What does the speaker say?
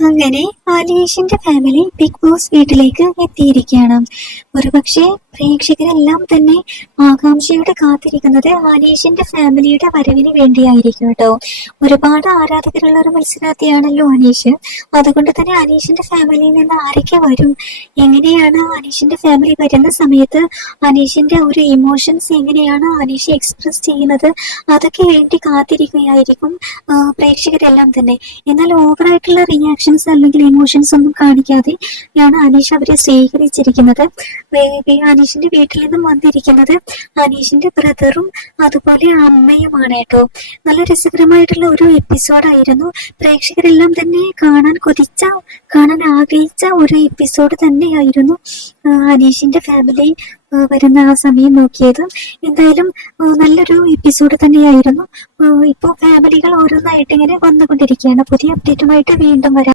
അങ്ങനെ അനീഷിന്റെ family big boss വീട്ടിലേക്ക് എത്തിയിരിക്കുകയാണ്. ഒരുപക്ഷെ പ്രേക്ഷകരെല്ലാം തന്നെ ആകാംക്ഷയോടെ കാത്തിരിക്കുന്നത് അനീഷിന്റെ ഫാമിലിയുടെ വരവിന് വേണ്ടിയായിരിക്കും കേട്ടോ. ഒരുപാട് ആരാധകരുള്ള ഒരു മത്സരാർത്ഥിയാണല്ലോ അനീഷ്. അതുകൊണ്ട് തന്നെ അനീഷിന്റെ ഫാമിലിയിൽ നിന്ന് ആരൊക്കെ വരും, എങ്ങനെയാണ് അനീഷിന്റെ ഫാമിലി വരുന്ന സമയത്ത് അനീഷിന്റെ ഒരു ഇമോഷൻസ് എങ്ങനെയാണ് അനീഷ് എക്സ്പ്രസ് ചെയ്യുന്നത്, അതൊക്കെ വേണ്ടി കാത്തിരിക്കുകയായിരിക്കും പ്രേക്ഷകരെല്ലാം തന്നെ. എന്നാൽ ഓവറായിട്ടുള്ള റിയാക്ഷൻസ് അല്ലെങ്കിൽ ഇമോഷൻസ് ഒന്നും കാണിക്കാതെയാണ് അനീഷ് അവരെ സ്വീകരിച്ചിരിക്കുന്നത്. അനീഷിന്റെ വീട്ടിൽ നിന്നും വന്നിരിക്കുന്നത് അനീഷിന്റെ ബ്രദറും അതുപോലെ അമ്മയുമാണ് കേട്ടോ. നല്ല രസകരമായിട്ടുള്ള ഒരു എപ്പിസോഡായിരുന്നു. പ്രേക്ഷകരെല്ലാം തന്നെ കാണാൻ ആഗ്രഹിച്ച ഒരു എപ്പിസോഡ് തന്നെയായിരുന്നു അനീഷിന്റെ ഫാമിലി വരുന്ന ആ സമയം നോക്കിയത്. എന്തായാലും നല്ലൊരു എപ്പിസോഡ് തന്നെയായിരുന്നു. ഇപ്പോൾ ഫാമിലികൾ ഓരോന്നായിട്ട് ഇങ്ങനെ വന്നുകൊണ്ടിരിക്കുകയാണ്. പുതിയ അപ്ഡേറ്റുമായിട്ട് വീണ്ടും വരാം.